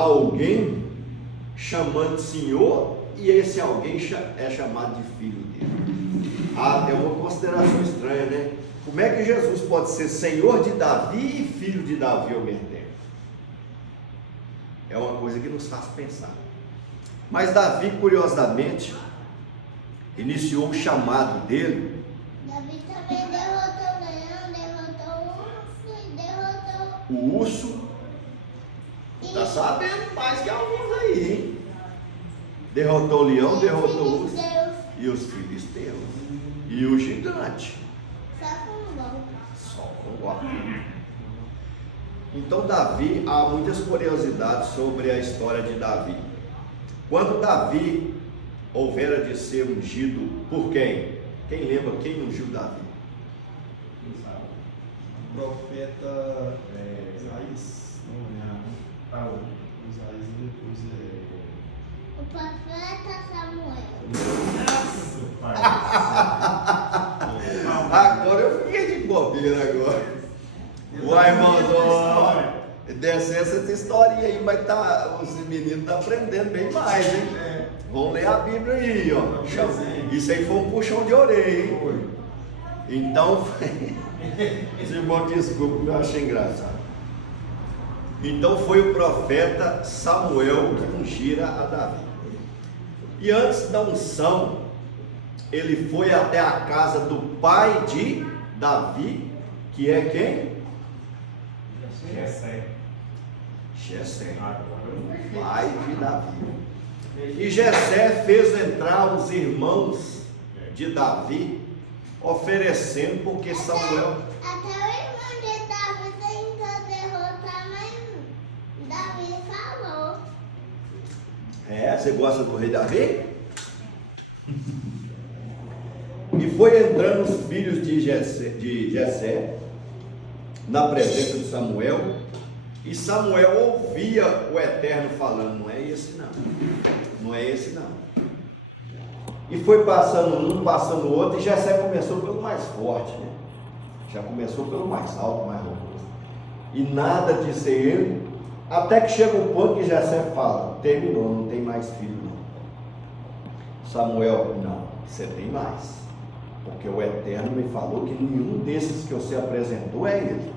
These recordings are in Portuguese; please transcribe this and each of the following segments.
alguém chamando Senhor, e esse alguém é chamado de filho dele. É uma consideração estranha, né? Como é que Jesus pode ser Senhor de Davi e filho de Davi ao mesmo tempo? É uma coisa que nos faz pensar. Mas Davi, curiosamente, iniciou o chamado dele. Davi também derrotou o leão, derrotou o urso e derrotou O urso. Está sabendo mais que alguns aí, hein? Derrotou o leão, derrotou o urso e os filisteus. E o gigante. Só com golpe. Então Davi, há muitas curiosidades sobre a história de Davi. Quando Davi houvera de ser ungido por quem? Quem lembra quem ungiu Davi? O profeta Isaías, não é? Isaías e depois o profeta Samuel. Agora eu fiquei de bobeira agora. Uai, irmãos, dessa essa historinha aí, mas os meninos estão aprendendo bem mais, hein? Vamos ler a Bíblia aí, ó. Isso aí foi um puxão de orelha, hein? Então, os irmãos, desculpa, eu achei engraçado. Então foi o profeta Samuel que ungira a Davi. E antes da unção, ele foi até a casa do pai de Davi, que é quem? Jessé, pai de Davi. E Jessé fez entrar os irmãos de Davi, oferecendo, porque Samuel... Até o irmão de Davi tentou derrotar, mas Davi falou. Você gosta do rei Davi? E foi entrando os filhos de Jessé na presença de Samuel, e Samuel ouvia o Eterno falando: não é esse não, não é esse não. E foi passando um, passando o outro, e Jessé começou pelo mais forte, né? Já começou pelo mais alto, mais robusto, e nada de ser ele, até que chega o ponto que Jessé fala: terminou, não tem mais filho não. Samuel: não, você tem mais, porque o Eterno me falou que nenhum desses que você apresentou é ele.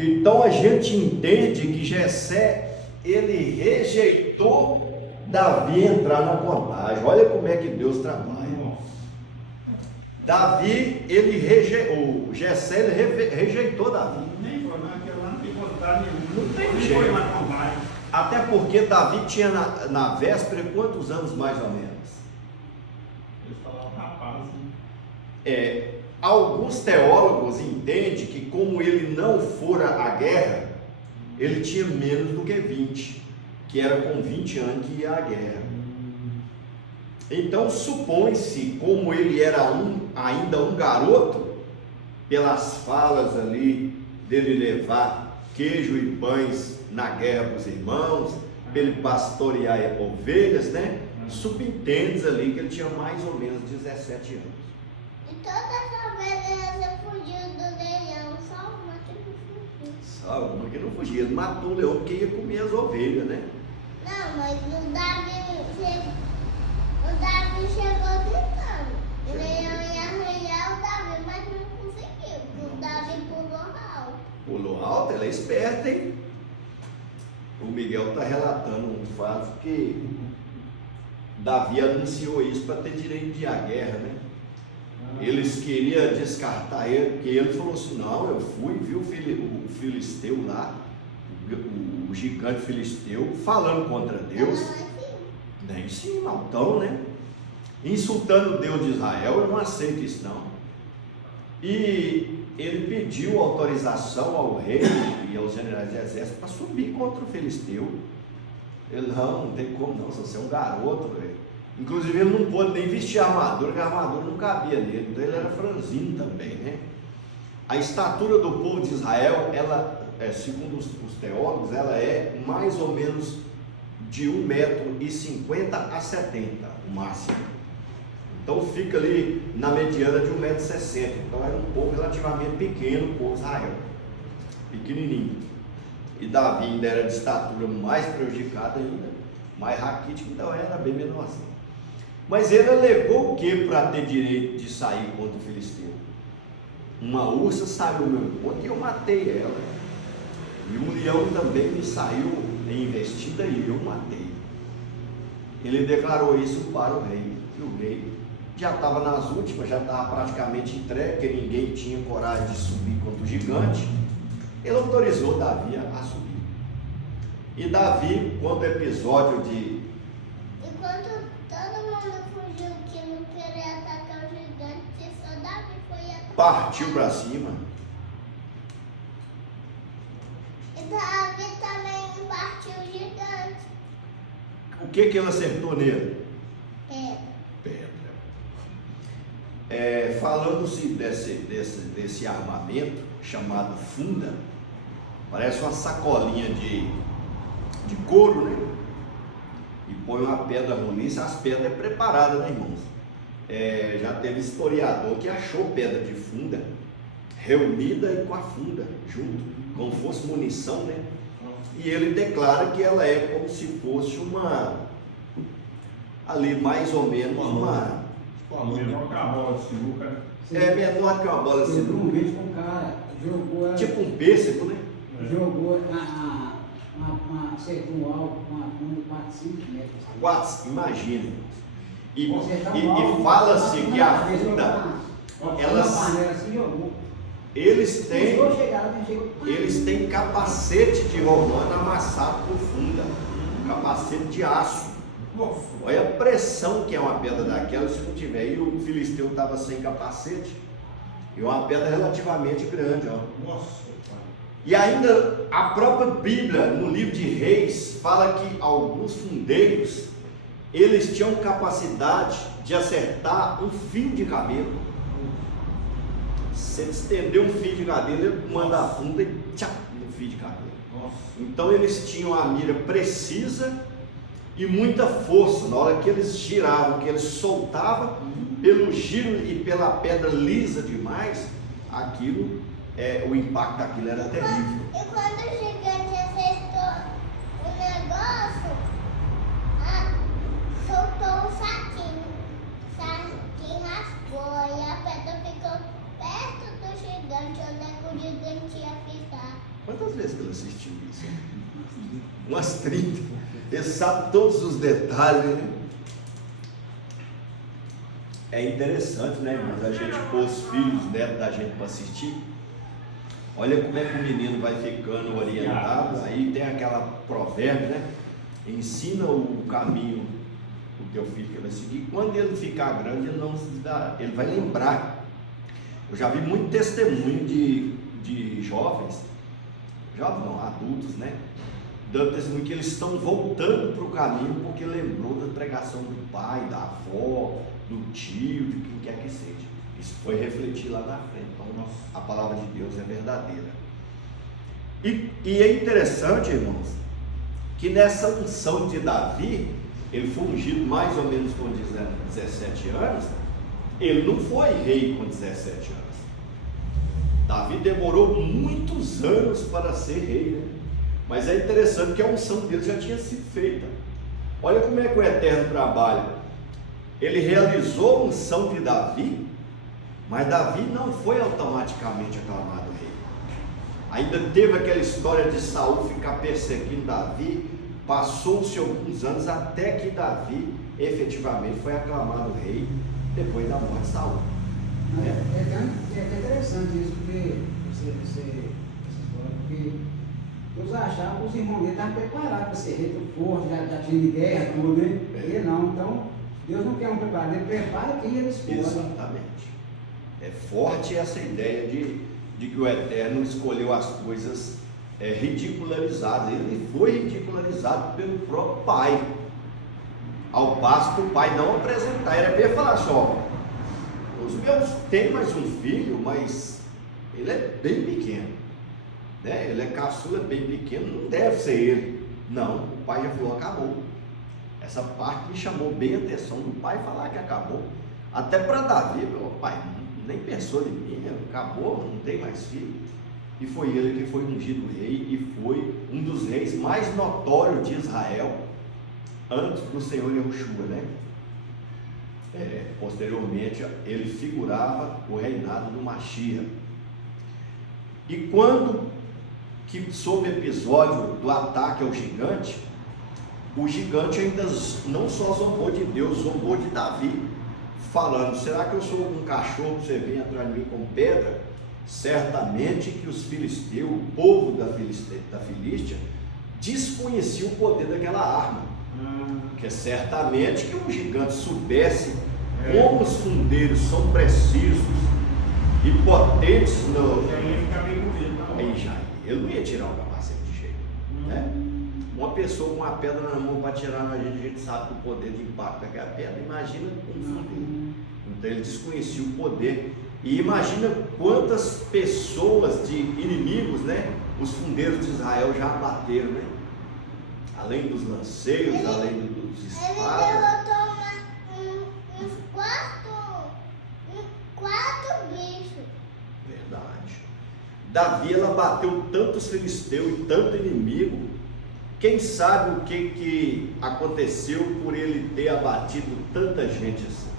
Então a gente entende que Jessé, ele rejeitou Davi entrar na contagem. Olha como é que Deus trabalha. Davi, o Jessé, ele rejeitou Davi. Nem foi naquela, não tem contagem nenhuma. Não tem Nem jeito. foi na contagem. Até porque Davi tinha na véspera quantos anos mais ou menos? Eles falavam rapaz, né? Alguns teólogos entendem que como ele não fora à guerra, ele tinha menos do que 20, que era com 20 anos que ia à guerra. Então supõe-se, como ele era ainda um garoto, pelas falas ali dele levar queijo e pães na guerra para os irmãos, para ele pastorear ovelhas, né? Subentende ali que ele tinha mais ou menos 17 anos. E todas as ovelhas fugiu do leão, só uma que não fugiu. Só uma que não fugia. Ele matou o leão porque ia comer as ovelhas, né? Não, mas o Davi chegou tentando. O leão ia arranhar o Davi, mas não conseguiu. O Davi pulou alto. Pulou alto, ela é esperta, hein? O Miguel está relatando um fato que Davi anunciou isso para ter direito de ir à guerra, né? Eles queriam descartar ele, porque ele falou assim: não, eu fui, vi o filisteu lá, o gigante filisteu, falando contra Deus, nem em cima, então, né? Insultando o Deus de Israel, eu não aceito isso não. E ele pediu autorização ao rei e aos generais de exército para subir contra o filisteu. Ele: não tem como não, se você é um garoto, velho. Inclusive ele não pôde nem vestir a armadura, porque a armadura não cabia nele, então ele era franzino também, né? A estatura do povo de Israel, ela, segundo os teólogos, ela é mais ou menos de 1,50 m a 70 m, o máximo. Então fica ali na mediana de 1,60 m. Então era um povo relativamente pequeno, o povo de Israel, pequenininho. E Davi ainda era de estatura mais prejudicada ainda, mais raquítico, então era bem menorzinho. Mas ele alegou o que para ter direito de sair contra o filisteu? Uma ursa saiu ao meu encontro e eu matei ela. E um leão também me saiu em investida e eu matei. Ele declarou isso para o rei. E o rei já estava nas últimas, já estava praticamente entregue, porque ninguém tinha coragem de subir contra o gigante. Ele autorizou Davi a subir. E Davi, quando o episódio de... Enquanto todo mundo fugiu que não queria atacar o gigante, só Davi foi atacar. partiu para cima. E Davi também partiu o gigante. O que ele acertou nele? Pedra. Falando-se desse armamento chamado funda, parece uma sacolinha de couro, né? E põe uma pedra roliça, as pedras preparadas, né, irmãos? Já teve historiador que achou pedra de funda reunida e com a funda junto, como fosse munição, né? E ele declara que ela é como se fosse ali mais ou menos uma... Menor que a bola de sinuca. menor que uma bola de sinuca. Um vez com o cara jogou. Tipo um pêssego, né? Jogou acertou um alvo com a funda 4, 5 metros. Imagina. E fala-se que a funda, eles têm capacete de romano amassado por funda, capacete de aço. Olha a pressão que é uma pedra daquela se não tiver. E o filisteu estava sem capacete, e uma pedra relativamente grande, ó. E ainda a própria Bíblia, no livro de Reis, fala que alguns fundeiros, eles tinham capacidade de acertar um fio de cabelo. Se ele estender um fio de cabelo, ele manda a funda e tchá, no fio de cabelo. Então eles tinham a mira precisa e muita força. Na hora que eles giravam, que eles soltavam, pelo giro e pela pedra lisa demais, aquilo, o impacto daquilo era terrível. E quando o gigante acertou o negócio, soltou um saquinho. O saquinho raspou e a pedra ficou perto do gigante, onde é que o gigante ia ficar. Quantas vezes que ele assistiu isso? Umas 30. Ele sabe todos os detalhes, né? É interessante, né, irmãos? A gente pôr os filhos netos da gente para assistir. Olha como é que o menino vai ficando orientado. Aí tem aquela provérbio, né? Ensina o caminho o teu filho que vai seguir. Quando ele ficar grande, ele vai lembrar. Eu já vi muito testemunho de jovens não, adultos, né? Dando testemunho que eles estão voltando para o caminho porque lembrou da pregação do pai, da avó, do tio, de quem quer que seja. Isso foi refletir lá na frente. Então, a palavra de Deus é verdadeira. E é interessante, irmãos, que nessa unção de Davi, ele foi ungido mais ou menos com 17 anos, ele não foi rei com 17 anos. Davi demorou muitos anos para ser rei, né? Mas é interessante que a unção dele já tinha sido feita. Olha como é que o Eterno trabalha. Ele realizou a unção de Davi, mas Davi não foi automaticamente aclamado rei. Ainda teve aquela história de Saul ficar perseguindo Davi. Passou-se alguns anos até que Davi efetivamente foi aclamado rei depois da morte de Saul. É interessante isso, porque Deus achava que os irmãos dele estavam preparados para ser rei do forte, já tinha de guerra, tudo, né? Ele não, então Deus não quer um preparado, ele prepara quem ele escolhe. Exatamente. É forte essa ideia de que o Eterno escolheu as coisas ridicularizadas. Ele foi ridicularizado pelo próprio pai, ao passo que o pai não apresentar. Era bem falar assim: ó, os meus têm mais um filho, mas ele é bem pequeno, né? Ele é caçula, bem pequeno, não deve ser ele. Não, o pai já falou: acabou. Essa parte me chamou bem a atenção do pai falar que acabou. Até para Davi, meu pai nem pensou em mim, acabou, não tem mais filho. e foi ele que foi ungido rei e foi um dos reis mais notórios de Israel antes do Senhor Yahushua, né? Posteriormente ele figurava o reinado do Mashiach. E quando que sob o episódio do ataque ao gigante, o gigante ainda não só zombou de Deus, zombou de Davi, falando: será que eu sou um cachorro que você vem atrás de mim com pedra? Certamente que os filisteus, o povo da Filístia, desconhecia o poder daquela arma, porque certamente que um gigante soubesse como os fundeiros são precisos e potentes em Jair, ele não ia tirar o capacete de jeito, né? Uma pessoa com uma pedra na mão para tirar na gente, a gente sabe o poder de impacto daquela pedra, imagina um fundeiro. Então ele desconhecia o poder, e imagina quantas pessoas de inimigos, né, os fundeiros de Israel já abateram, né? Além dos lanceiros, além dos espadas. Ele derrotou uns quatro bichos. Verdade. Davi, ela bateu tantos filisteus e tanto inimigo. Quem sabe o que aconteceu por ele ter abatido tanta gente assim?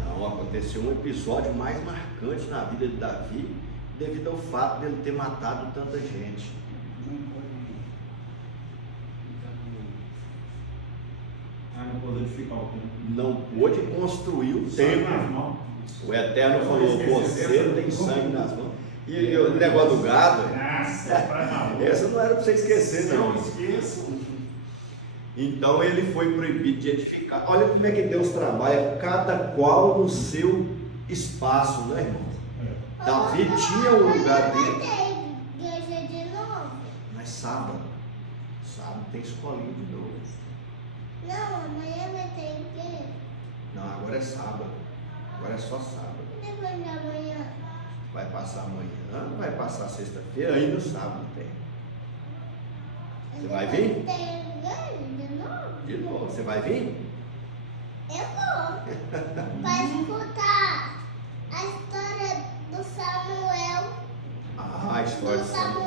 Não, aconteceu um episódio mais marcante na vida de Davi, devido ao fato dele ter matado tanta gente. Não pôde edificar o templo. Não pôde construir o templo. O Eterno falou: você tem sangue nas mãos. E o negócio do gado, essa não era para você esquecer, não. Eu esqueço. Então ele foi proibido de edificar. Olha como é que Deus trabalha, cada qual no seu espaço, né, irmão? Davi tinha o lugar dele. Vai ter igreja de novo? Mas sábado tem escolinha de novo. Não, amanhã vai ter igreja. Não, agora é sábado. Agora é só sábado. Depois de amanhã. Vai passar amanhã, vai passar sexta-feira, aí no sábado tem. Você vai vir? Tem igreja de novo? De novo, você vai vir? Eu vou. Para escutar a história do Samuel. Ah, a história Do de Samuel.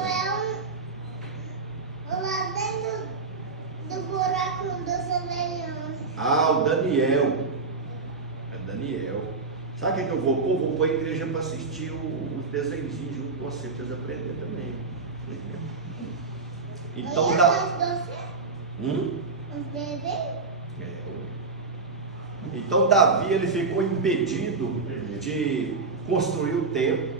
Samuel lá dentro do buraco dos ovelhões. Ah, o Daniel. É Daniel. Sabe o que eu vou pôr? Vou pôr a igreja para assistir os desenhos junto com você, para eles aprenderem também. Então Olha dá. Os desenhos? Então Davi, ele ficou impedido de construir o templo.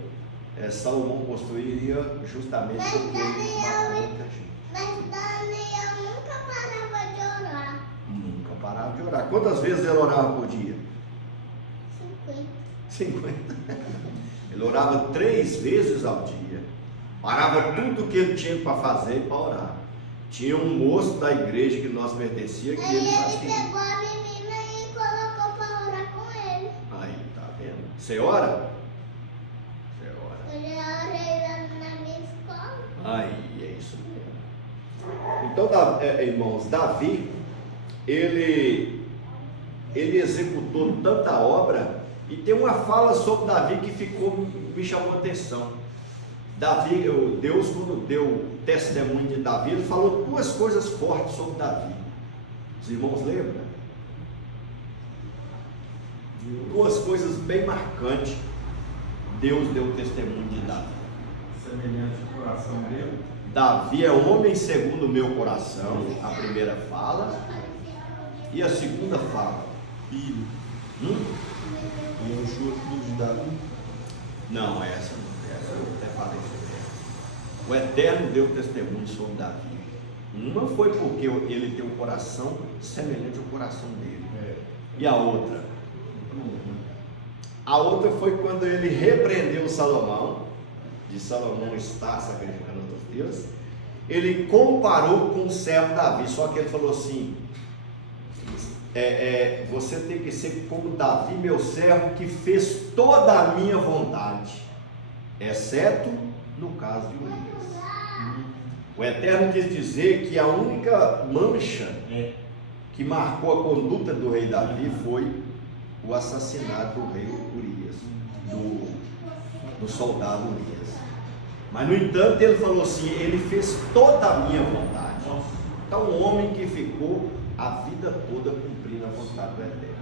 Salomão construiria justamente porque ele matou muita gente. Mas Daniel nunca parava de orar. Nunca parava de orar. Quantas vezes ele orava por dia? 50. Ele orava 3 vezes ao dia. Parava tudo que ele tinha para fazer para orar. Tinha um moço da igreja que nós pertencia que Aí ele ele fazia. pegou a menina e colocou para orar com ele. Aí, tá vendo? Você ora? Você ora. Ele orei lá na minha escola. Aí, é isso mesmo. Então, irmãos, Davi, ele executou tanta obra, e tem uma fala sobre Davi que me chamou a atenção. Deus, quando deu o testemunho de Davi, ele falou 2 coisas fortes sobre Davi. Os irmãos lembram? 2 coisas bem marcantes. Deus deu o testemunho de Davi. Semelhante ao coração dele. Davi é homem segundo o meu coração, a primeira fala. E a segunda fala? Filho. E um chute de Davi. Não, essa eu até falei sobre ela. O Eterno deu testemunho sobre Davi. Uma foi porque ele tem um coração semelhante ao coração dele. E a outra? A outra foi quando ele repreendeu Salomão, de Salomão estar sacrificando outros deuses. Ele comparou com o servo Davi, só que ele falou assim: você tem que ser como Davi, meu servo, que fez toda a minha vontade, exceto no caso de Urias. O Eterno quis dizer que a única mancha que marcou a conduta do rei Davi foi o assassinato do rei Urias, do no soldado Urias. Mas, no entanto, ele falou assim: ele fez toda a minha vontade. Então, um homem que ficou a vida toda cumprindo a vontade do Eterno.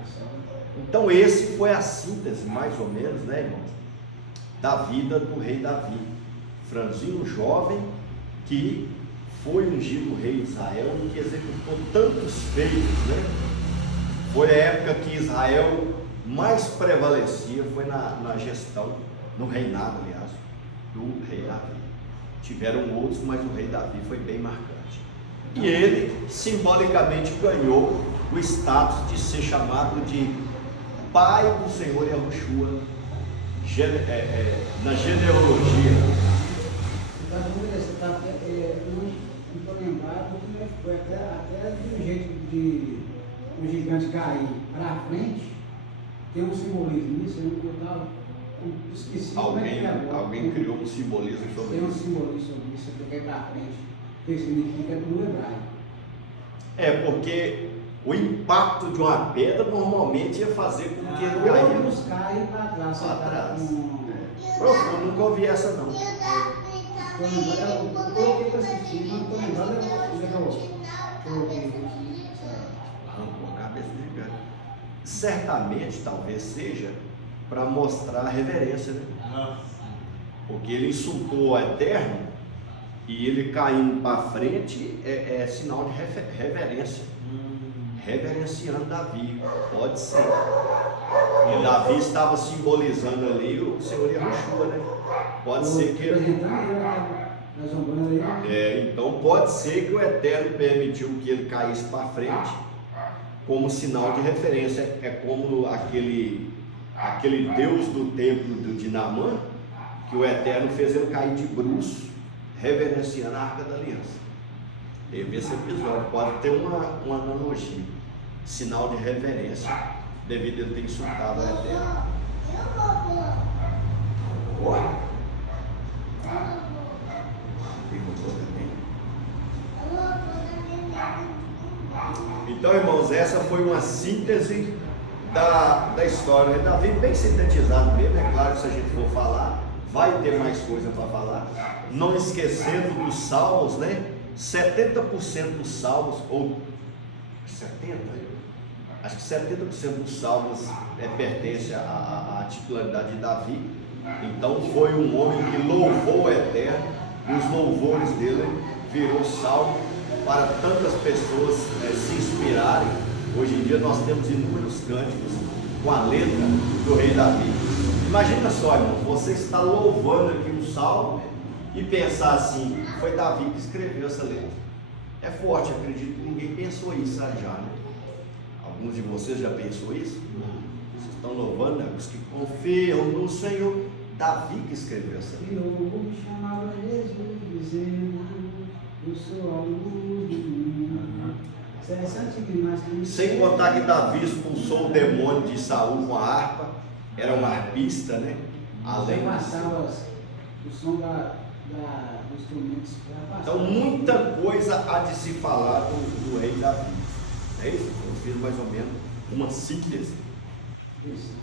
Então, esse foi a síntese, mais ou menos, né, irmãos, da vida do rei Davi. Franzinho, jovem, que foi ungido rei de Israel e que executou tantos feitos, né? Foi a época que Israel mais prevalecia, foi na gestão, no reinado, aliás, do rei Davi. Tiveram outros, mas o rei Davi foi bem marcante. E ele simbolicamente ganhou o status de ser chamado de pai do Senhor Yahushua na genealogia. Eu não estou lembrado como é que foi, até do jeito de o gigante cair para frente, tem um simbolismo nisso, eu esqueci. Alguém criou um simbolismo sobre Tem um isso. simbolismo sobre isso, que cair para frente, que significa no hebraico. Porque o impacto de uma pedra normalmente ia fazer com que ele Outros caísse caem para trás. para trás. Com... Profundo, nunca ouvi essa não. E o Davi também, Eu coloquei para assistir, mas não estou lembrado, Arrancou a cabeça do gigante. Certamente, talvez seja para mostrar a reverência, né? Porque ele insultou o Eterno e ele caindo para frente é sinal de reverência. Reverenciando Davi, pode ser. E Davi estava simbolizando ali o Senhor Yahushua, né? Pode ser que então pode ser que o Eterno permitiu que ele caísse para frente como sinal de referência. É como aquele Deus do templo de Naamã, que o Eterno fez ele cair de bruços, reverenciando a Arca da Aliança. Teve esse episódio, pode ter uma analogia, sinal de reverência, devido a ele ter insultado o Eterno. Então, irmãos, essa foi uma síntese da história de Davi, bem sintetizado mesmo. É claro que se a gente for falar, vai ter mais coisa para falar. Não esquecendo dos salmos, né? 70% dos salmos, ou 70%, acho que 70% dos salmos pertence à titularidade de Davi. Então foi um homem que louvou o Eterno, e os louvores dele virou salmo para tantas pessoas se inspirarem. Hoje em dia nós temos inúmeros cânticos com a letra do rei Davi. Imagina só, irmão, você está louvando aqui um salmo e pensar assim: foi Davi que escreveu essa letra. É forte, acredito que ninguém pensou isso já, né? Alguns de vocês já pensou isso? Vocês estão louvando, né? Os que confiam no Senhor. Davi que escreveu essa letra. Eu chamava Jesus, dizendo: eu sou a luz do mundo. Interessante demais. Sem contar que Davi expulsou o demônio de Saul com a harpa, era um harpista, né? Além Você disso. passava o som dos instrumentos. Então, muita coisa há de se falar do rei Davi. É isso? Eu fiz mais ou menos uma síntese. Isso.